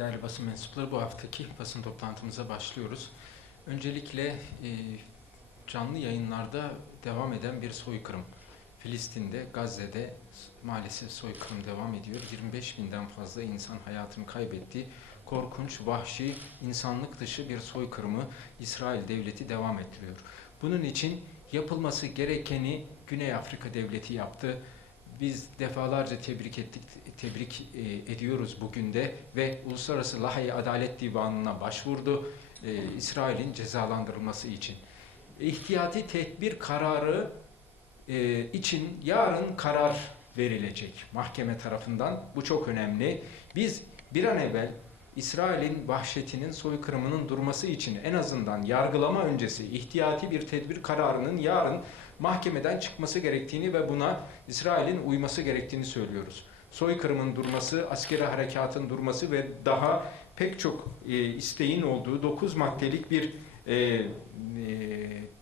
Değerli basın mensupları bu haftaki basın toplantımıza başlıyoruz. Öncelikle e, canlı yayınlarda devam eden bir soykırım. Filistin'de, Gazze'de maalesef soykırım devam ediyor. 25 binden fazla insan hayatını kaybetti. Korkunç, vahşi, insanlık dışı bir soykırımı İsrail devleti devam ettiriyor. Bunun için yapılması gerekeni Güney Afrika devleti yaptı. Biz defalarca tebrik ettik, tebrik e, ediyoruz bugün de ve Uluslararası Lahey Adalet Divanı'na başvurdu e, İsrail'in cezalandırılması için. İhtiyati tedbir kararı e, için yarın karar verilecek mahkeme tarafından. Bu çok önemli. Biz bir an evvel İsrail'in vahşetinin, soykırımının durması için en azından yargılama öncesi ihtiyati bir tedbir kararının yarın mahkemeden çıkması gerektiğini ve buna İsrail'in uyması gerektiğini söylüyoruz. Soykırımın durması, askeri harekatın durması ve daha pek çok e, isteğin olduğu 9 maddelik bir e, e,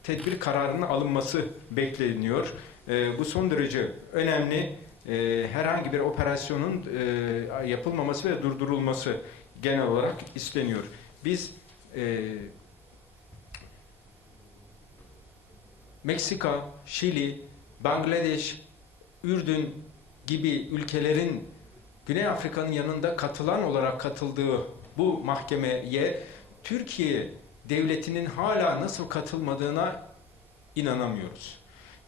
tedbir kararının alınması bekleniyor. E, bu son derece önemli. E, herhangi bir operasyonun e, yapılmaması ve durdurulması genel olarak isteniyor. Biz e, Meksika, Şili, Bangladeş, Ürdün gibi ülkelerin Güney Afrika'nın yanında katılan olarak katıldığı bu mahkemeye Türkiye devletinin hala nasıl katılmadığına inanamıyoruz.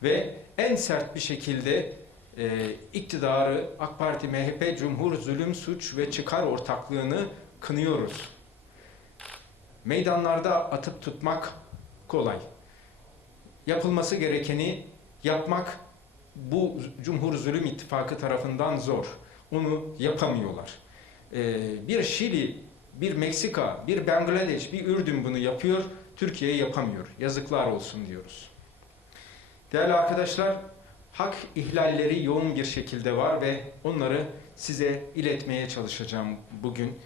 Ve en sert bir şekilde e, iktidarı AK Parti, MHP, Cumhur, zulüm, suç ve çıkar ortaklığını kınıyoruz. Meydanlarda atıp tutmak kolay. Yapılması gerekeni yapmak bu Cumhur Zulüm İttifakı tarafından zor. Onu yapamıyorlar. Ee, bir Şili, bir Meksika, bir Bangladeş, bir Ürdün bunu yapıyor, Türkiye yapamıyor. Yazıklar olsun diyoruz. Değerli arkadaşlar, hak ihlalleri yoğun bir şekilde var ve onları size iletmeye çalışacağım bugün.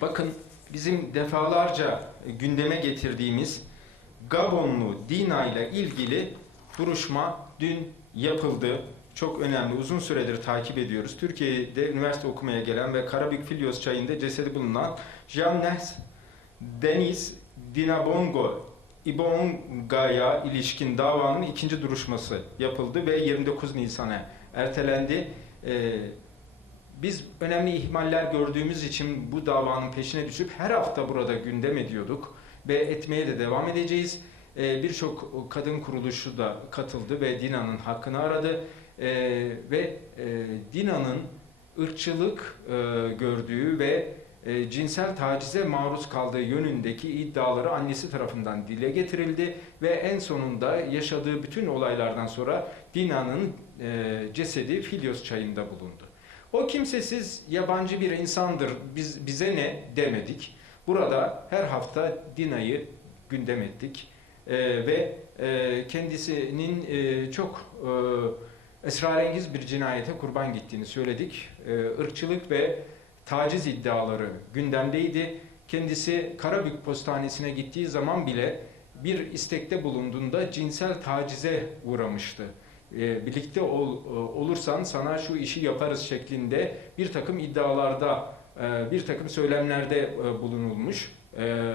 Bakın bizim defalarca gündeme getirdiğimiz Gabonlu Dina ile ilgili duruşma dün yapıldı. Çok önemli, uzun süredir takip ediyoruz. Türkiye'de üniversite okumaya gelen ve Karabük Filyos çayında cesedi bulunan Jannes Deniz Dinabongo İbonga'ya ilişkin davanın ikinci duruşması yapıldı ve 29 Nisan'a ertelendi. Ee, biz önemli ihmaller gördüğümüz için bu davanın peşine düşüp her hafta burada gündem ediyorduk ve etmeye de devam edeceğiz. Ee, Birçok kadın kuruluşu da katıldı ve Dina'nın hakkını aradı. Ee, ve e, Dina'nın ırkçılık e, gördüğü ve e, cinsel tacize maruz kaldığı yönündeki iddiaları annesi tarafından dile getirildi ve en sonunda yaşadığı bütün olaylardan sonra Dina'nın e, cesedi Filyos çayında bulundu. O kimsesiz yabancı bir insandır. Biz bize ne demedik. Burada her hafta Dina'yı gündem ettik e, ve e, kendisinin e, çok e, esrarengiz bir cinayete kurban gittiğini söyledik. E, ırkçılık ve taciz iddiaları gündemdeydi. Kendisi Karabük Postanesi'ne gittiği zaman bile bir istekte bulunduğunda cinsel tacize uğramıştı. E, birlikte ol, e, olursan sana şu işi yaparız şeklinde bir takım iddialarda, e, bir takım söylemlerde e, bulunulmuş e,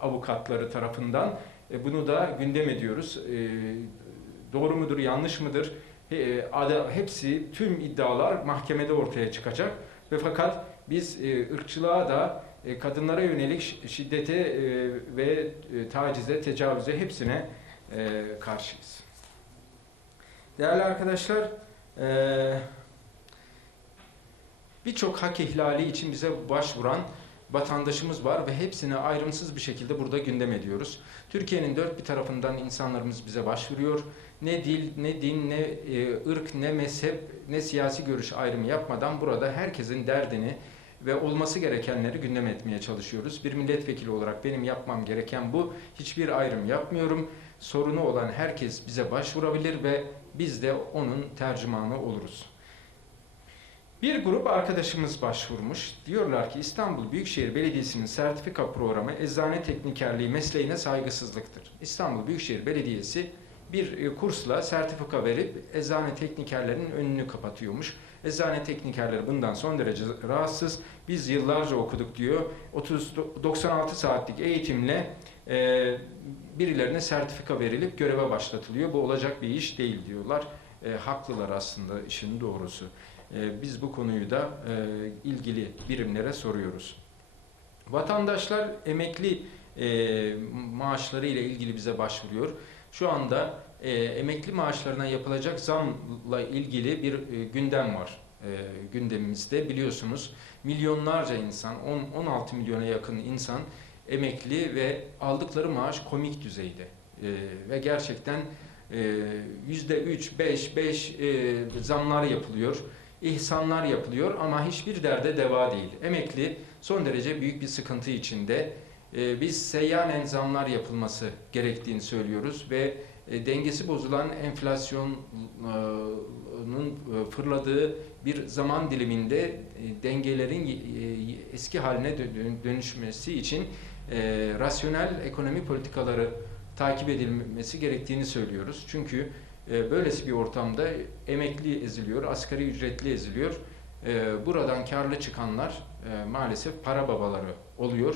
avukatları tarafından. E, bunu da gündem ediyoruz. Doğru mudur, yanlış mıdır? Hepsi, tüm iddialar mahkemede ortaya çıkacak. Ve fakat biz ırkçılığa da kadınlara yönelik şiddete ve tacize, tecavüze hepsine karşıyız. Değerli arkadaşlar, e, birçok hak ihlali için bize başvuran vatandaşımız var ve hepsini ayrımsız bir şekilde burada gündem ediyoruz. Türkiye'nin dört bir tarafından insanlarımız bize başvuruyor. Ne dil, ne din, ne e, ırk, ne mezhep, ne siyasi görüş ayrımı yapmadan burada herkesin derdini ve olması gerekenleri gündem etmeye çalışıyoruz. Bir milletvekili olarak benim yapmam gereken bu. Hiçbir ayrım yapmıyorum. Sorunu olan herkes bize başvurabilir ve biz de onun tercümanı oluruz. Bir grup arkadaşımız başvurmuş. Diyorlar ki İstanbul Büyükşehir Belediyesi'nin sertifika programı eczane teknikerliği mesleğine saygısızlıktır. İstanbul Büyükşehir Belediyesi bir e, kursla sertifika verip eczane teknikerlerinin önünü kapatıyormuş. Eczane teknikerleri bundan son derece rahatsız. Biz yıllarca okuduk diyor. 30 96 saatlik eğitimle e, birilerine sertifika verilip göreve başlatılıyor. Bu olacak bir iş değil diyorlar. E, haklılar aslında işin doğrusu. E, biz bu konuyu da e, ilgili birimlere soruyoruz. Vatandaşlar emekli e, maaşları ile ilgili bize başvuruyor. Şu anda e, emekli maaşlarına yapılacak zamla ilgili bir gündem var gündemimizde. Biliyorsunuz milyonlarca insan, 10, 16 milyona yakın insan emekli ve aldıkları maaş komik düzeyde. E, ve gerçekten yüzde üç, beş, beş zamlar yapılıyor, ihsanlar yapılıyor ama hiçbir derde deva değil. Emekli son derece büyük bir sıkıntı içinde. E, biz seyyanen zamlar yapılması gerektiğini söylüyoruz ve e, dengesi bozulan enflasyonun e, fırladığı bir zaman diliminde e, dengelerin e, eski haline dö- dönüşmesi için e, rasyonel ekonomi politikaları takip edilmesi gerektiğini söylüyoruz. Çünkü e, böylesi bir ortamda emekli eziliyor, asgari ücretli eziliyor. E, buradan karlı çıkanlar e, maalesef para babaları oluyor.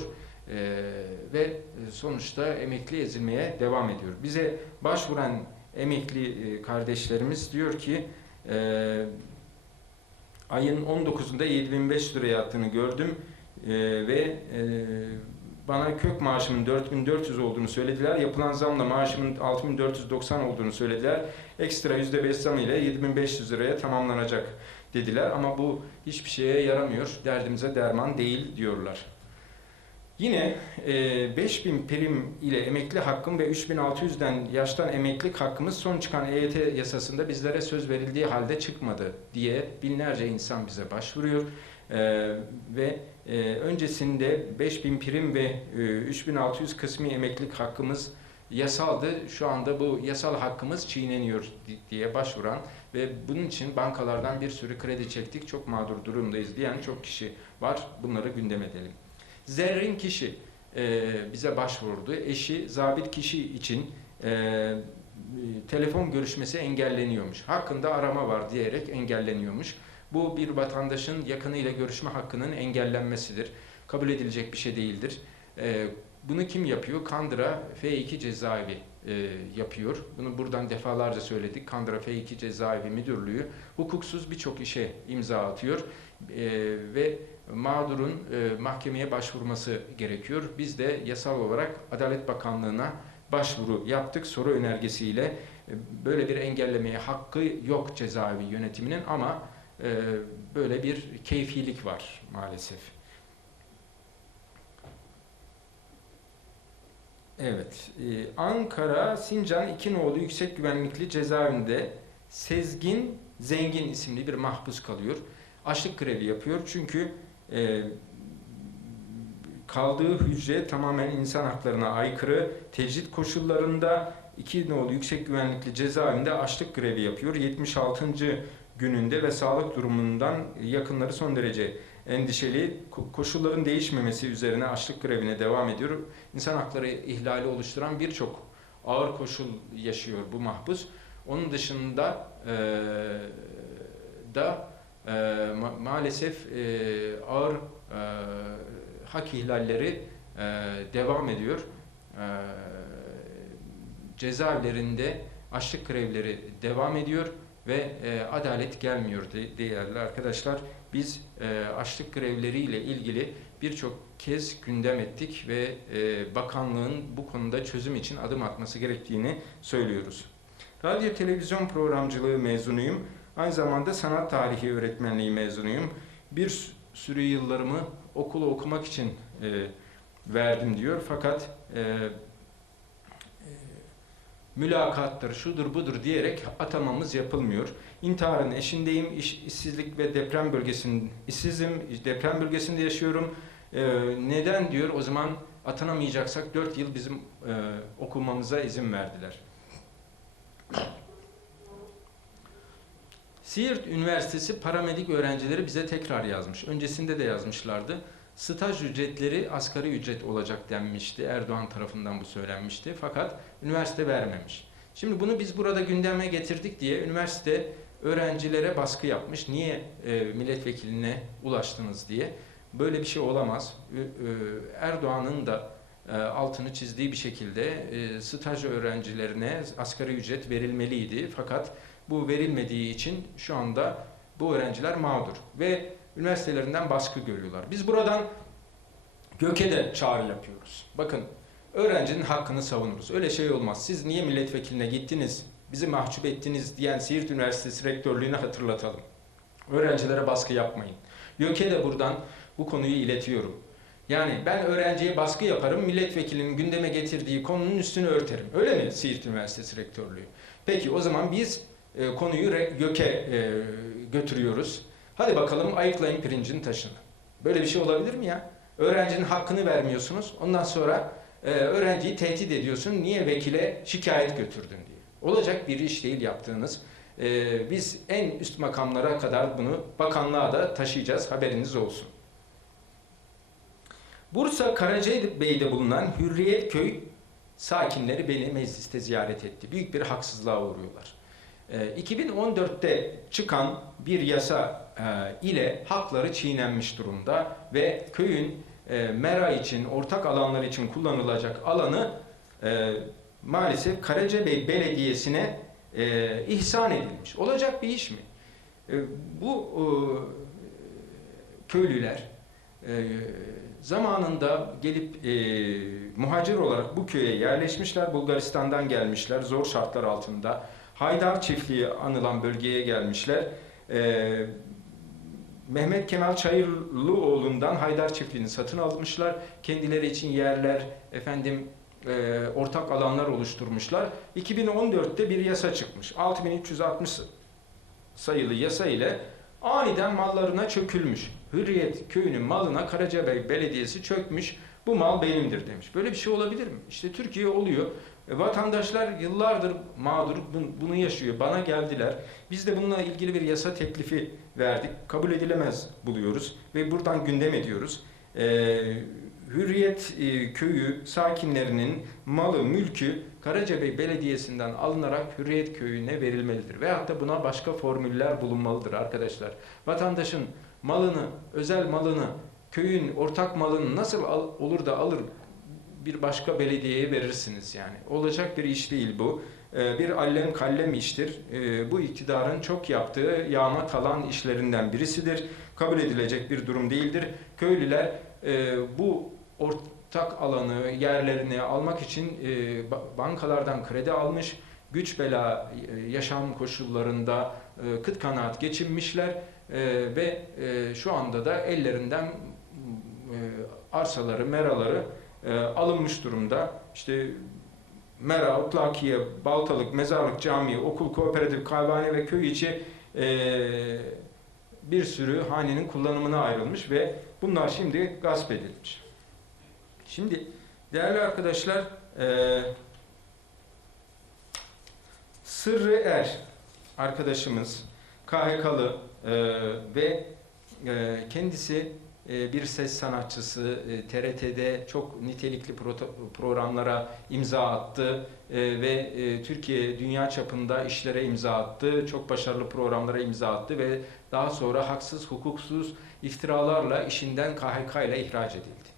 Ve sonuçta emekli ezilmeye devam ediyor. Bize başvuran emekli kardeşlerimiz diyor ki ayın 19'unda 7500 liraya yattığını gördüm ve e, bana kök maaşımın 4400 olduğunu söylediler. Yapılan zamla maaşımın 6490 olduğunu söylediler. Ekstra %5 zam ile 7500 liraya tamamlanacak dediler ama bu hiçbir şeye yaramıyor. Derdimize derman değil diyorlar. Yine e, 5000 prim ile emekli hakkım ve 3600'den yaştan emeklilik hakkımız son çıkan EYT yasasında bizlere söz verildiği halde çıkmadı diye binlerce insan bize başvuruyor. E, ve e, öncesinde 5000 prim ve e, 3600 kısmi emeklilik hakkımız yasaldı. Şu anda bu yasal hakkımız çiğneniyor di- diye başvuran ve bunun için bankalardan bir sürü kredi çektik, çok mağdur durumdayız diyen çok kişi var. Bunları gündem edelim. Zerrin kişi e, bize başvurdu. Eşi zabit kişi için e, e, telefon görüşmesi engelleniyormuş. Hakkında arama var diyerek engelleniyormuş. Bu bir vatandaşın yakınıyla görüşme hakkının engellenmesidir. Kabul edilecek bir şey değildir. E, bunu kim yapıyor? Kandıra F2 cezaevi e, yapıyor. Bunu buradan defalarca söyledik. Kandıra F2 cezaevi müdürlüğü hukuksuz birçok işe imza atıyor. E, ve mağdurun e, mahkemeye başvurması gerekiyor. Biz de yasal olarak Adalet Bakanlığı'na başvuru yaptık soru önergesiyle. E, böyle bir engellemeye hakkı yok cezaevi yönetiminin ama böyle bir keyfilik var maalesef. Evet, e, Ankara Sincan İkinoğlu Yüksek Güvenlikli Cezaevinde Sezgin Zengin isimli bir mahpus kalıyor. Açlık grevi yapıyor çünkü e, kaldığı hücre tamamen insan haklarına aykırı. Tecrit koşullarında iki nolu yüksek güvenlikli cezaevinde açlık grevi yapıyor. 76. gününde ve sağlık durumundan yakınları son derece endişeli. Ko- Koşulların değişmemesi üzerine açlık grevine devam ediyor. İnsan hakları ihlali oluşturan birçok ağır koşul yaşıyor bu mahpus. Onun dışında e, da e, ma- maalesef e, ağır e, hak ihlalleri e, devam ediyor. E, cezaevlerinde açlık grevleri devam ediyor ve e, adalet gelmiyor de- değerli arkadaşlar. Biz e, açlık grevleriyle ilgili birçok kez gündem ettik ve e, bakanlığın bu konuda çözüm için adım atması gerektiğini söylüyoruz. Radyo televizyon programcılığı mezunuyum. Aynı zamanda sanat tarihi öğretmenliği mezunuyum. Bir sü- sürü yıllarımı okulu okumak için e, verdim diyor. Fakat e, mülakattır, şudur budur diyerek atamamız yapılmıyor. İntiharın eşindeyim, iş, işsizlik ve deprem bölgesinde, işsizim, deprem bölgesinde yaşıyorum. E, neden diyor o zaman atanamayacaksak 4 yıl bizim e, okumamıza izin verdiler. Siirt Üniversitesi paramedik öğrencileri bize tekrar yazmış. Öncesinde de yazmışlardı. Staj ücretleri asgari ücret olacak denmişti. Erdoğan tarafından bu söylenmişti. Fakat üniversite vermemiş. Şimdi bunu biz burada gündeme getirdik diye üniversite öğrencilere baskı yapmış. Niye e, milletvekiline ulaştınız diye. Böyle bir şey olamaz. Ö- ö, Erdoğan'ın da e, altını çizdiği bir şekilde e, staj öğrencilerine asgari ücret verilmeliydi. Fakat bu verilmediği için şu anda bu öğrenciler mağdur ve üniversitelerinden baskı görüyorlar. Biz buradan GÖK'e de çağrı yapıyoruz. Bakın öğrencinin hakkını savunuruz. Öyle şey olmaz. Siz niye milletvekiline gittiniz, bizi mahcup ettiniz diyen Siirt Üniversitesi Rektörlüğü'ne hatırlatalım. Öğrencilere baskı yapmayın. YÖK'e de buradan bu konuyu iletiyorum. Yani ben öğrenciye baskı yaparım, milletvekilinin gündeme getirdiği konunun üstünü örterim. Öyle mi Siirt Üniversitesi Rektörlüğü? Peki o zaman biz e, konuyu re- YÖK'e e, götürüyoruz. Hadi bakalım ayıklayın pirincin taşını. Böyle bir şey olabilir mi ya? Öğrencinin hakkını vermiyorsunuz. Ondan sonra e, öğrenciyi tehdit ediyorsun. Niye vekile şikayet götürdün diye. Olacak bir iş değil yaptığınız. E, biz en üst makamlara kadar bunu bakanlığa da taşıyacağız. Haberiniz olsun. Bursa Karacabey'de bulunan Hürriyet Köy sakinleri beni mecliste ziyaret etti. Büyük bir haksızlığa uğruyorlar. E, 2014'te çıkan bir yasa e, ile hakları çiğnenmiş durumda ve köyün e, mera için, ortak alanlar için kullanılacak alanı e, maalesef Karacabey Belediyesi'ne e, ihsan edilmiş. Olacak bir iş mi? Bu köylüler zamanında gelip muhacir olarak bu köye yerleşmişler. Bulgaristan'dan gelmişler zor şartlar altında. Haydar çiftliği anılan bölgeye gelmişler. E, Mehmet Kemal Çayırlıoğlu'ndan Haydar çiftliğini satın almışlar. Kendileri için yerler, efendim e, ortak alanlar oluşturmuşlar. 2014'te bir yasa çıkmış. 6360 sayılı yasa ile aniden mallarına çökülmüş. Hürriyet köyünün malına Karacabey Belediyesi çökmüş. Bu mal benimdir demiş. Böyle bir şey olabilir mi? İşte Türkiye oluyor. E, vatandaşlar yıllardır mağdur bun- bunu yaşıyor. Bana geldiler. Biz de bununla ilgili bir yasa teklifi verdik. Kabul edilemez buluyoruz ve buradan gündem ediyoruz. E, Hürriyet e, köyü sakinlerinin malı, mülkü Karacabey Belediyesi'nden alınarak Hürriyet köyüne verilmelidir. Veyahut da buna başka formüller bulunmalıdır arkadaşlar. Vatandaşın malını, özel malını, köyün ortak malını nasıl al- olur da alır bir başka belediyeye verirsiniz yani. Olacak bir iş değil bu. Ee, Bir allem kallem iştir. Ee, Bu iktidarın çok yaptığı yağma talan işlerinden birisidir. Kabul edilecek bir durum değildir. Köylüler e, bu ortak alanı, yerlerini almak için e, ba- bankalardan kredi almış, güç bela e, yaşam koşullarında kıt kanaat geçinmişler ve şu anda da ellerinden arsaları, meraları alınmış durumda. İşte Mera, Otlakiye, Baltalık, Mezarlık, Cami, Okul, Kooperatif, Kahvehane ve köy içi e, bir sürü hanenin kullanımına ayrılmış ve bunlar şimdi gasp edilmiş. Şimdi değerli arkadaşlar e, Sırrı Er arkadaşımız KHK'lı e, ve e, kendisi bir ses sanatçısı e, TRT'de çok nitelikli programlara imza attı e, ve e, Türkiye dünya çapında işlere imza attı. Çok başarılı programlara imza attı ve daha sonra haksız, hukuksuz iftiralarla işinden KHK ile ihraç edildi.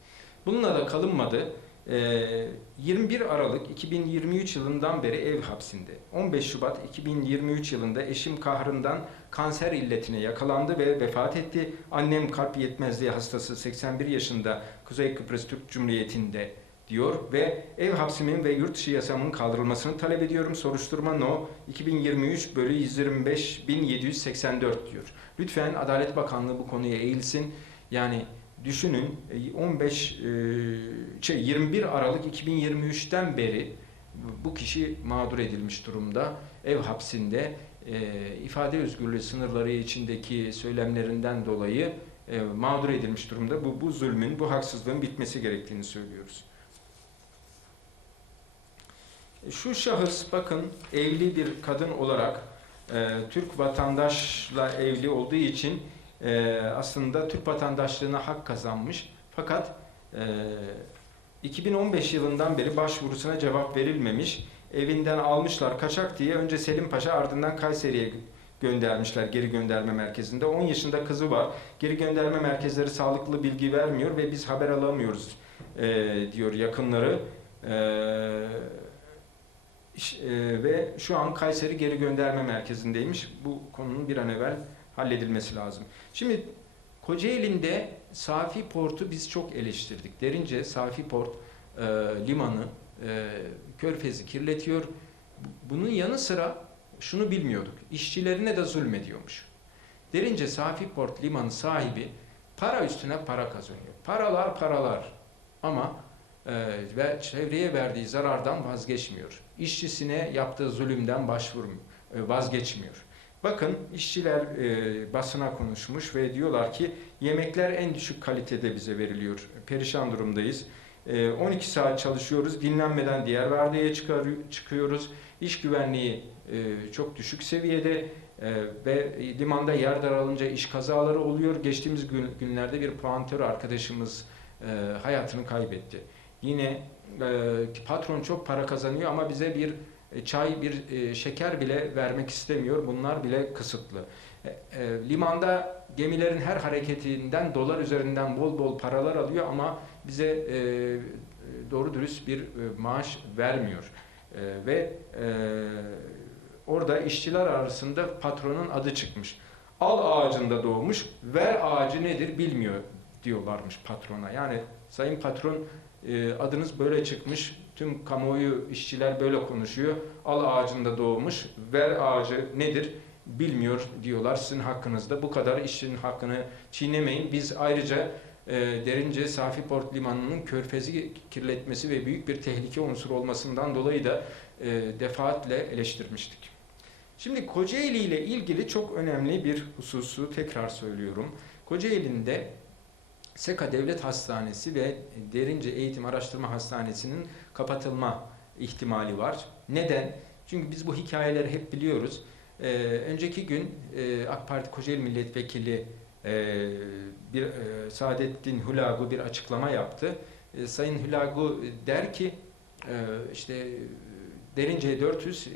Bununla da kalınmadı. Ee, 21 Aralık 2023 yılından beri ev hapsinde. 15 Şubat 2023 yılında eşim kahrından kanser illetine yakalandı ve vefat etti. Annem kalp yetmezliği hastası 81 yaşında Kuzey Kıbrıs Türk Cumhuriyeti'nde diyor ve ev hapsimin ve yurt dışı yasamın kaldırılmasını talep ediyorum. Soruşturma No 2023 bölü 125 diyor. Lütfen Adalet Bakanlığı bu konuya eğilsin. Yani düşünün e, 15 e, şey 21 Aralık 2023'ten beri bu kişi mağdur edilmiş durumda. Ev hapsinde e, ifade özgürlüğü sınırları içindeki söylemlerinden dolayı e, mağdur edilmiş durumda. Bu bu zulmün, bu haksızlığın bitmesi gerektiğini söylüyoruz. Şu şahıs bakın evli bir kadın olarak e, Türk vatandaşla evli olduğu için e, aslında Türk vatandaşlığına hak kazanmış. Fakat e, 2015 yılından beri başvurusuna cevap verilmemiş. Evinden almışlar kaçak diye önce Selim Paşa ardından Kayseri'ye göndermişler geri gönderme merkezinde. 10 yaşında kızı var. Geri gönderme merkezleri sağlıklı bilgi vermiyor ve biz haber alamıyoruz e, diyor yakınları. E, e, ve şu an Kayseri geri gönderme merkezindeymiş. Bu konunun bir an evvel halledilmesi lazım. Şimdi Kocaeli'nde Safi Port'u biz çok eleştirdik. Derince Safi Port e, limanı e, körfezi kirletiyor. Bunun yanı sıra şunu bilmiyorduk. İşçilerine de zulmediyormuş. Derince Safi Port limanı sahibi para üstüne para kazanıyor. Paralar paralar ama e, ve çevreye verdiği zarardan vazgeçmiyor. İşçisine yaptığı zulümden başvurmuyor, e, vazgeçmiyor. Bakın işçiler e, basına konuşmuş ve diyorlar ki yemekler en düşük kalitede bize veriliyor. Perişan durumdayız. E, 12 saat çalışıyoruz. Dinlenmeden diğer vardiyaya çıkıyoruz. İş güvenliği e, çok düşük seviyede e, ve limanda yer daralınca iş kazaları oluyor. Geçtiğimiz gün, günlerde bir puantör arkadaşımız e, hayatını kaybetti. Yine e, patron çok para kazanıyor ama bize bir çay, bir e, şeker bile vermek istemiyor. Bunlar bile kısıtlı. E, e, limanda gemilerin her hareketinden dolar üzerinden bol bol paralar alıyor ama bize e, doğru dürüst bir e, maaş vermiyor. E, ve e, orada işçiler arasında patronun adı çıkmış. Al ağacında doğmuş, ver ağacı nedir bilmiyor diyorlarmış patrona. Yani sayın patron e, adınız böyle çıkmış, tüm kamuoyu işçiler böyle konuşuyor. Al ağacında doğmuş, ver ağacı nedir bilmiyor diyorlar. Sizin hakkınızda bu kadar işçinin hakkını çiğnemeyin. Biz ayrıca e, derince Safi Port Limanı'nın körfezi kirletmesi ve büyük bir tehlike unsuru olmasından dolayı da e, defaatle eleştirmiştik. Şimdi Kocaeli ile ilgili çok önemli bir hususu tekrar söylüyorum. Kocaeli'nde SEKA Devlet Hastanesi ve Derince Eğitim Araştırma Hastanesi'nin kapatılma ihtimali var. Neden? Çünkü biz bu hikayeleri hep biliyoruz. Ee, önceki gün e, AK Parti Kocaeli Milletvekili e, bir e, Saadettin Hulagu bir açıklama yaptı. E, Sayın Hulagu der ki e, işte Derince 400 e,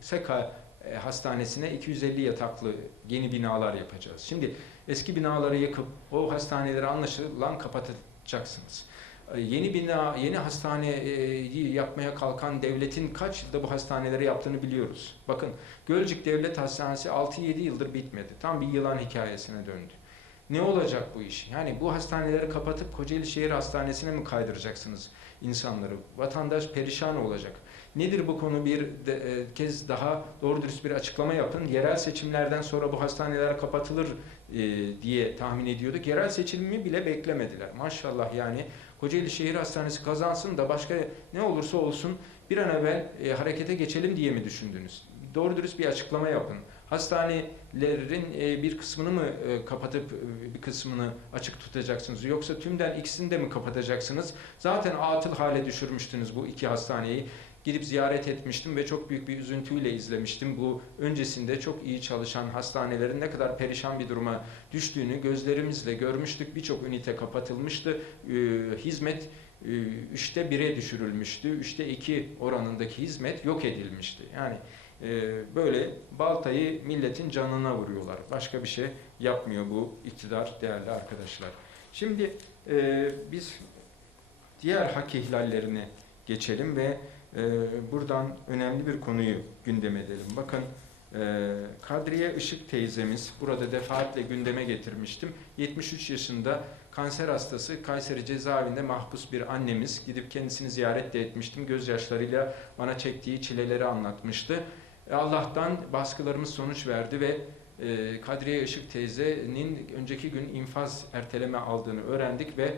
SEKA e, hastanesine 250 yataklı yeni binalar yapacağız. Şimdi eski binaları yıkıp o hastaneleri anlaşılan kapatacaksınız. E, Yeni bina, yeni hastaneyi yapmaya kalkan devletin kaç yılda bu hastaneleri yaptığını biliyoruz. Bakın Gölcük Devlet Hastanesi 6-7 yıldır bitmedi. Tam bir yılan hikayesine döndü. Ne olacak bu iş? Yani bu hastaneleri kapatıp Kocaeli Şehir Hastanesi'ne mi kaydıracaksınız insanları? Vatandaş perişan olacak. Nedir bu konu bir de, e, kez daha doğru dürüst bir açıklama yapın. Yerel seçimlerden sonra bu hastaneler kapatılır e, diye tahmin ediyorduk. Yerel seçimi bile beklemediler. Maşallah yani Kocaeli Şehir Hastanesi kazansın da başka ne olursa olsun bir an evvel e, harekete geçelim diye mi düşündünüz? Doğru dürüst bir açıklama yapın. Hastanelerin e, bir kısmını mı e, kapatıp e, bir kısmını açık tutacaksınız? Yoksa tümden ikisini de mi kapatacaksınız? Zaten atıl hale düşürmüştünüz bu iki hastaneyi. Gidip ziyaret etmiştim ve çok büyük bir üzüntüyle izlemiştim. Bu öncesinde çok iyi çalışan hastanelerin ne kadar perişan bir duruma düştüğünü gözlerimizle görmüştük. Birçok ünite kapatılmıştı. Ee, hizmet e, üçte bire düşürülmüştü. Üçte iki oranındaki hizmet yok edilmişti. Yani e, böyle baltayı milletin canına vuruyorlar. Başka bir şey yapmıyor bu iktidar değerli arkadaşlar. Şimdi e, biz diğer hak ihlallerine geçelim ve buradan önemli bir konuyu gündeme edelim. Bakın e, Kadriye Işık teyzemiz burada defaatle gündeme getirmiştim. 73 yaşında kanser hastası Kayseri cezaevinde mahpus bir annemiz. Gidip kendisini ziyaret de etmiştim. Gözyaşlarıyla bana çektiği çileleri anlatmıştı. E, Allah'tan baskılarımız sonuç verdi ve e, Kadriye Işık teyzenin önceki gün infaz erteleme aldığını öğrendik ve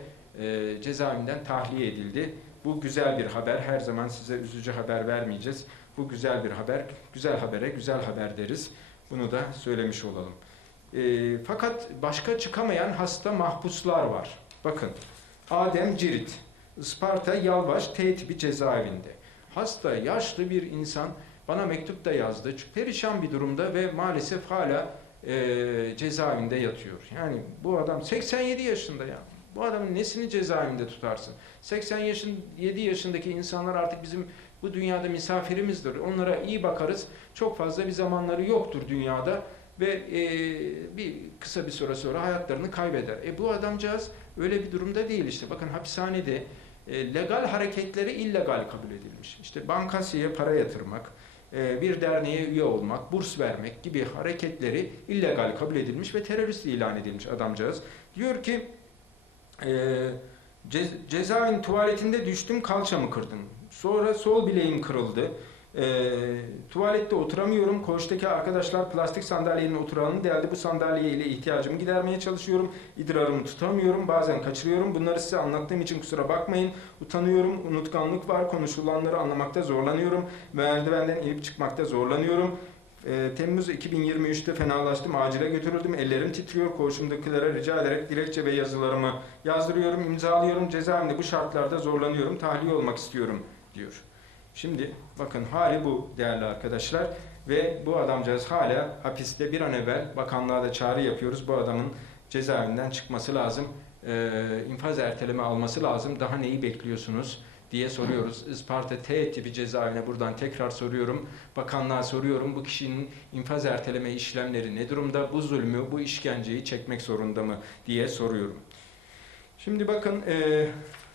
cezaevinden tahliye edildi. Bu güzel bir haber. Her zaman size üzücü haber vermeyeceğiz. Bu güzel bir haber. Güzel habere güzel haber deriz. Bunu da söylemiş olalım. E, fakat başka çıkamayan hasta mahpuslar var. Bakın Adem Cirit, Isparta Yalvaç T tipi cezaevinde. Hasta, yaşlı bir insan bana mektup da yazdı. Perişan bir durumda ve maalesef hala e, cezaevinde yatıyor. Yani bu adam 87 yaşında ya. Bu adamın nesini cezaevinde tutarsın? 80 yaşın 7 yaşındaki insanlar artık bizim bu dünyada misafirimizdir. Onlara iyi bakarız. Çok fazla bir zamanları yoktur dünyada. ve e, bir kısa bir süre sonra hayatlarını kaybeder. E bu adamcağız öyle bir durumda değil işte. Bakın hapishanede e, legal hareketleri illegal kabul edilmiş. İşte bankasıya para yatırmak, e, bir derneğe üye olmak, burs vermek gibi hareketleri illegal kabul edilmiş ve terörist ilan edilmiş adamcağız. Diyor ki e, ce, cezaevin tuvaletinde düştüm kalçamı kırdım. Sonra sol bileğim kırıldı. E, tuvalette oturamıyorum. Koğuştaki arkadaşlar plastik sandalyenin oturalım deldi. Bu sandalye ile ihtiyacımı gidermeye çalışıyorum. İdrarımı tutamıyorum. Bazen kaçırıyorum. Bunları size anlattığım için kusura bakmayın. Utanıyorum. Unutkanlık var. Konuşulanları anlamakta zorlanıyorum. Merdivenden inip çıkmakta zorlanıyorum. E, Temmuz 2023'te fenalaştım. Acile götürüldüm. Ellerim titriyor. Koğuşumdakilere rica ederek dilekçe ve yazılarımı yazdırıyorum, imzalıyorum. Cezaevinde bu şartlarda zorlanıyorum. Tahliye olmak istiyorum diyor. Şimdi bakın hali bu değerli arkadaşlar ve bu adamcağız hala hapiste bir an evvel bakanlığa da çağrı yapıyoruz. Bu adamın cezaevinden çıkması lazım. Ee, infaz erteleme alması lazım. Daha neyi bekliyorsunuz diye soruyoruz. Isparta T tipi cezaevine buradan tekrar soruyorum. Bakanlığa soruyorum. Bu kişinin infaz erteleme işlemleri ne durumda? Bu zulmü, bu işkenceyi çekmek zorunda mı diye soruyorum. Şimdi bakın e,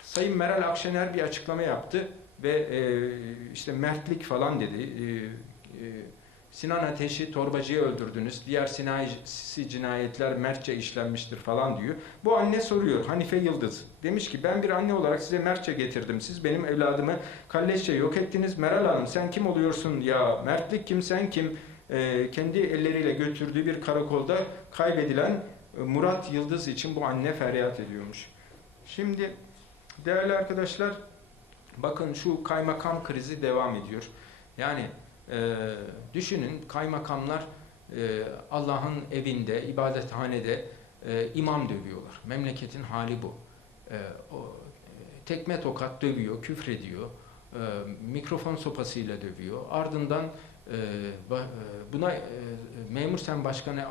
Sayın Meral Akşener bir açıklama yaptı ve e, işte mertlik falan dedi. E, e, Sinan Ateş'i torbacıyı öldürdünüz. Diğer sinayi cinayetler mertçe işlenmiştir falan diyor. Bu anne soruyor. Hanife Yıldız. Demiş ki ben bir anne olarak size mertçe getirdim. Siz benim evladımı kalleşçe yok ettiniz. Meral Hanım sen kim oluyorsun ya? Mertlik kim sen kim? E, kendi elleriyle götürdüğü bir karakolda kaybedilen e, Murat Yıldız için bu anne feryat ediyormuş. Şimdi değerli arkadaşlar Bakın şu kaymakam krizi devam ediyor. Yani e, düşünün kaymakamlar e, Allah'ın evinde, ibadethanede e, imam dövüyorlar. Memleketin hali bu. E, o, e, tekme tokat dövüyor, küfrediyor. E, mikrofon sopasıyla dövüyor. Ardından e, e, buna e, Memur Sen Başkanı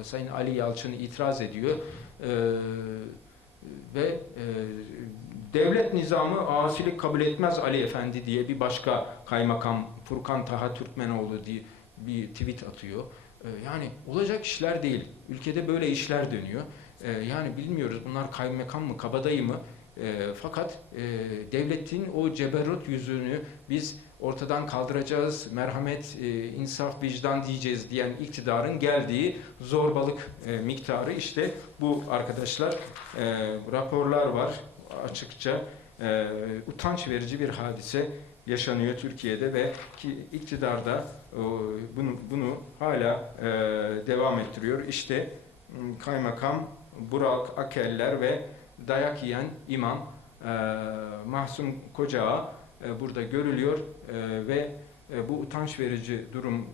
e, Sayın Ali Yalçın itiraz ediyor. E, ve e, devlet nizamı asilik kabul etmez Ali Efendi diye bir başka kaymakam Furkan Taha Türkmenoğlu diye bir tweet atıyor. E, yani olacak işler değil. Ülkede böyle işler dönüyor. E, yani bilmiyoruz bunlar kaymakam mı kabadayı mı? E, fakat e, devletin o ceberrut yüzünü biz ortadan kaldıracağız, merhamet, e, insaf, vicdan diyeceğiz diyen iktidarın geldiği zorbalık e, miktarı işte bu arkadaşlar e, raporlar var açıkça utanç verici bir hadise yaşanıyor Türkiye'de ve ki iktidarda bunu bunu hala devam ettiriyor. İşte kaymakam Burak Akeller ve dayak yiyen imam Mahsum Kocağa burada görülüyor e, ve e, bu utanç verici durum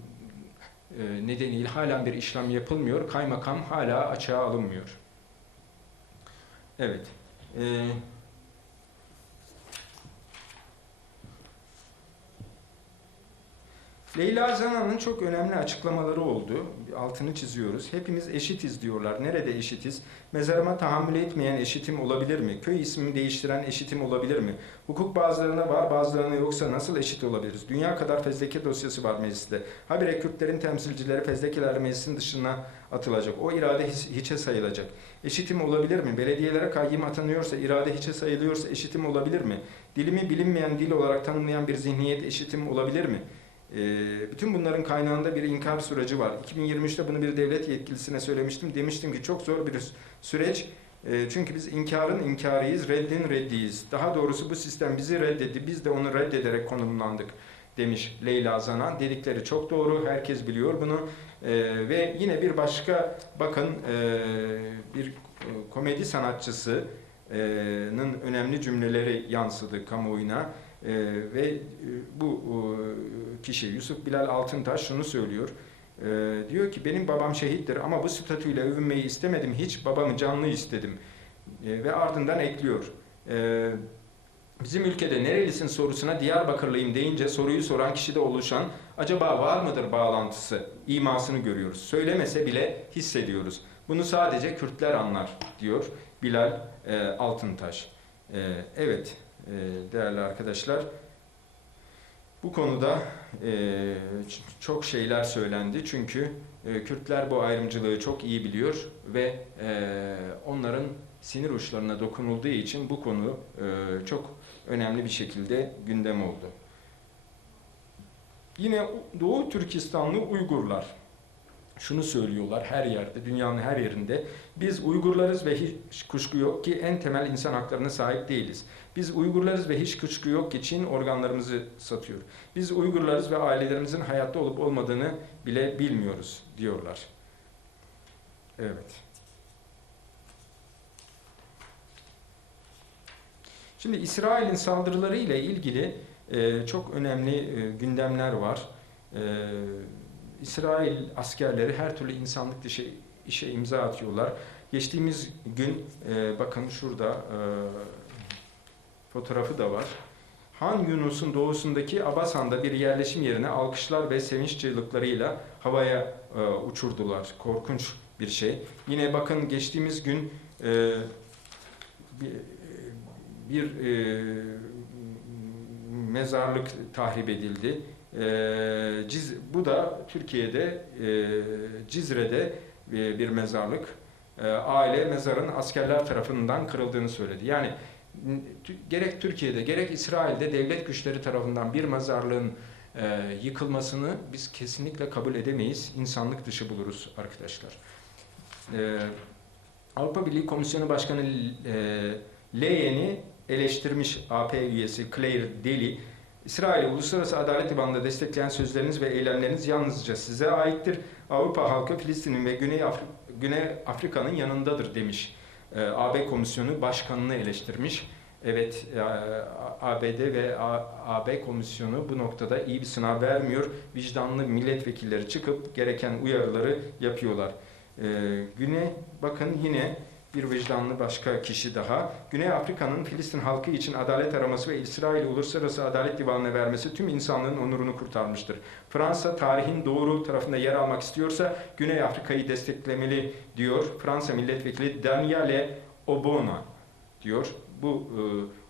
e, nedeniyle halen bir işlem yapılmıyor. Kaymakam hala açığa alınmıyor. Evet. E, Leyla Zana'nın çok önemli açıklamaları oldu. Altını çiziyoruz. Hepimiz eşitiz diyorlar. Nerede eşitiz? Mezarıma tahammül etmeyen eşitim olabilir mi? Köy ismini değiştiren eşitim olabilir mi? Hukuk bazılarına var, bazılarına yoksa nasıl eşit olabiliriz? Dünya kadar fezleke dosyası var mecliste. Habire Kürtlerin temsilcileri fezlekeler meclisin dışına atılacak. O irade hiçe sayılacak. Eşitim olabilir mi? Belediyelere kayyım atanıyorsa, irade hiçe sayılıyorsa eşitim olabilir mi? Dilimi bilinmeyen dil olarak tanımlayan bir zihniyet eşitim olabilir mi? Ee, bütün bunların kaynağında bir inkar süreci var. 2023'te bunu bir devlet yetkilisine söylemiştim. Demiştim ki çok zor bir süreç. Ee, çünkü biz inkarın inkarıyız, reddin reddiyiz. Daha doğrusu bu sistem bizi reddetti. Biz de onu reddederek konumlandık demiş Leyla Zanan. Dedikleri çok doğru. Herkes biliyor bunu. Ee, ve yine bir başka bakın e, bir e, komedi sanatçısının önemli cümleleri yansıdı kamuoyuna. E, ve e, bu e, kişi Yusuf Bilal Altıntaş şunu söylüyor. E, diyor ki benim babam şehittir ama bu statüyle övünmeyi istemedim. Hiç babamı canlı istedim. E, ve ardından ekliyor. E, bizim ülkede nerelisin sorusuna Diyarbakırlıyım deyince soruyu soran kişide oluşan acaba var mıdır bağlantısı imasını görüyoruz. Söylemese bile hissediyoruz. Bunu sadece Kürtler anlar diyor Bilal e, Altıntaş. E, evet. Ee, değerli arkadaşlar. Bu konuda e, çok şeyler söylendi çünkü e, Kürtler bu ayrımcılığı çok iyi biliyor ve e, onların sinir uçlarına dokunulduğu için bu konu çok önemli bir şekilde gündem oldu. Yine Doğu Türkistanlı Uygurlar şunu söylüyorlar her yerde, dünyanın her yerinde. Biz Uygurlarız ve hiç kuşku yok ki en temel insan haklarına sahip değiliz. Biz Uygurlarız ve hiç kuşku yok ki Çin organlarımızı satıyor. Biz Uygurlarız ve ailelerimizin hayatta olup olmadığını bile bilmiyoruz diyorlar. Evet. Şimdi İsrail'in saldırıları ile ilgili e, çok önemli e, gündemler var. E, İsrail askerleri her türlü insanlık dışı işe imza atıyorlar. Geçtiğimiz gün e, bakın şurada e, fotoğrafı da var. Han Yunus'un doğusundaki Abasan'da bir yerleşim yerine alkışlar ve sevinç çığlıklarıyla havaya e, uçurdular. Korkunç bir şey. Yine bakın geçtiğimiz gün e, bir, bir e, mezarlık tahrip edildi. E, Ciz, bu da Türkiye'de e, Cizre'de e, bir mezarlık. E, aile mezarın askerler tarafından kırıldığını söyledi. Yani gerek Türkiye'de gerek İsrail'de devlet güçleri tarafından bir mezarlığın e, yıkılmasını biz kesinlikle kabul edemeyiz. İnsanlık dışı buluruz arkadaşlar. E, Avrupa Birliği Komisyonu Başkanı e, Leyen'i eleştirmiş AP üyesi Claire Daly. İsrail'i uluslararası adalet divanında destekleyen sözleriniz ve eylemleriniz yalnızca size aittir. Avrupa halkı Filistin'in ve Güney, Afri- Güney Afrika'nın yanındadır demiş. Ee, AB Komisyonu Başkanı'nı eleştirmiş. Evet, e, ABD ve A- AB Komisyonu bu noktada iyi bir sınav vermiyor. Vicdanlı milletvekilleri çıkıp gereken uyarıları yapıyorlar. Ee, Güney, bakın yine bir vicdanlı başka kişi daha. Güney Afrika'nın Filistin halkı için adalet araması ve İsrail Uluslararası Adalet Divanı'na vermesi tüm insanlığın onurunu kurtarmıştır. Fransa tarihin doğru tarafında yer almak istiyorsa Güney Afrika'yı desteklemeli diyor Fransa Milletvekili Daniele Obona diyor. Bu e,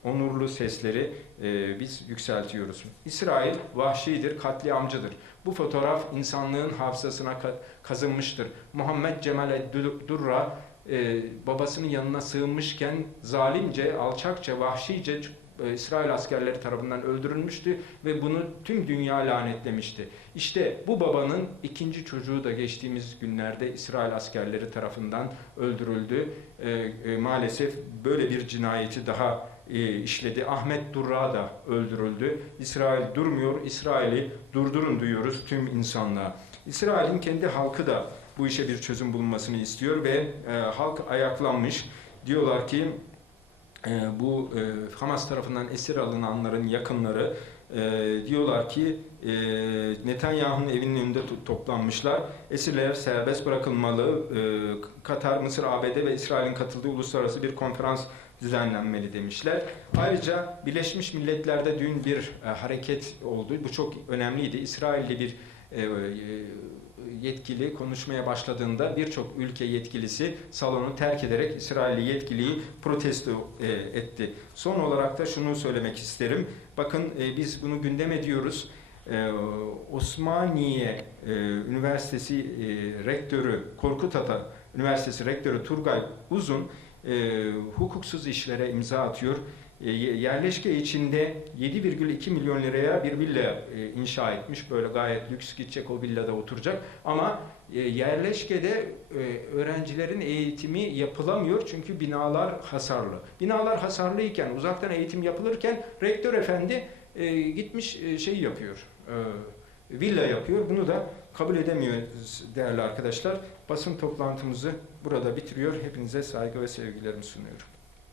onurlu sesleri e, biz yükseltiyoruz. İsrail vahşidir, katliamcıdır. Bu fotoğraf insanlığın hafızasına ka- kazınmıştır. Muhammed Cemal Durra e, babasının yanına sığınmışken zalimce, alçakça, vahşice e, İsrail askerleri tarafından öldürülmüştü ve bunu tüm dünya lanetlemişti. İşte bu babanın ikinci çocuğu da geçtiğimiz günlerde İsrail askerleri tarafından öldürüldü. E, e, maalesef böyle bir cinayeti daha e, işledi. Ahmet Durra da öldürüldü. İsrail durmuyor. İsrail'i durdurun diyoruz tüm insanlığa. İsrail'in kendi halkı da bu işe bir çözüm bulunmasını istiyor ve e, halk ayaklanmış. Diyorlar ki e, bu e, Hamas tarafından esir alınanların yakınları e, diyorlar ki e, Netanyahu'nun evinin önünde to- toplanmışlar. Esirler serbest bırakılmalı. E, Katar, Mısır, ABD ve İsrail'in katıldığı uluslararası bir konferans düzenlenmeli demişler. Ayrıca Birleşmiş Milletler'de dün bir e, hareket oldu. Bu çok önemliydi. İsrail'li bir e, e, yetkili konuşmaya başladığında birçok ülke yetkilisi salonu terk ederek İsrailli yetkiliyi protesto e, etti. Son olarak da şunu söylemek isterim. Bakın e, biz bunu gündem ediyoruz. E, Osmaniye e, Üniversitesi Rektörü Korkut Ata Üniversitesi Rektörü Turgay Uzun hukuksuz işlere imza atıyor. E, yerleşke içinde 7,2 milyon liraya bir villa e, inşa etmiş. Böyle gayet lüks gidecek o villada oturacak. Ama e, yerleşkede öğrencilerin eğitimi yapılamıyor çünkü binalar hasarlı. Binalar hasarlıyken, uzaktan eğitim yapılırken rektör efendi gitmiş şey yapıyor. Villa yapıyor. Bunu da kabul edemiyoruz değerli arkadaşlar. Basın toplantımızı burada bitiriyor. Hepinize saygı ve sevgilerimi sunuyorum.